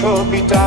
ছবিটা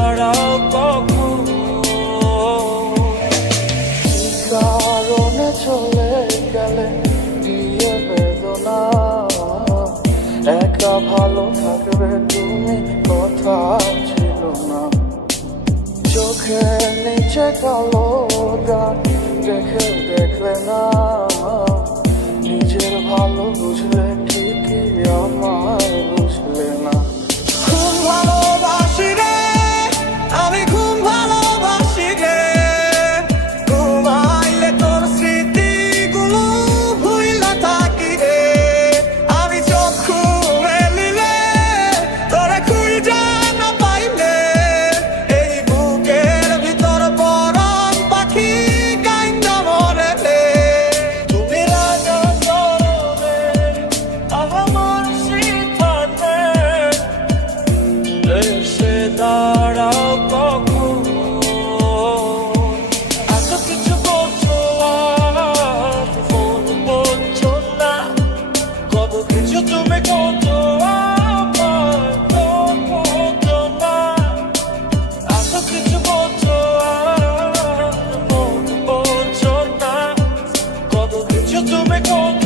ভালো থাকবে তুমি কথা ছিল না। চোখে নিচে কালো দাগ রেখে to make more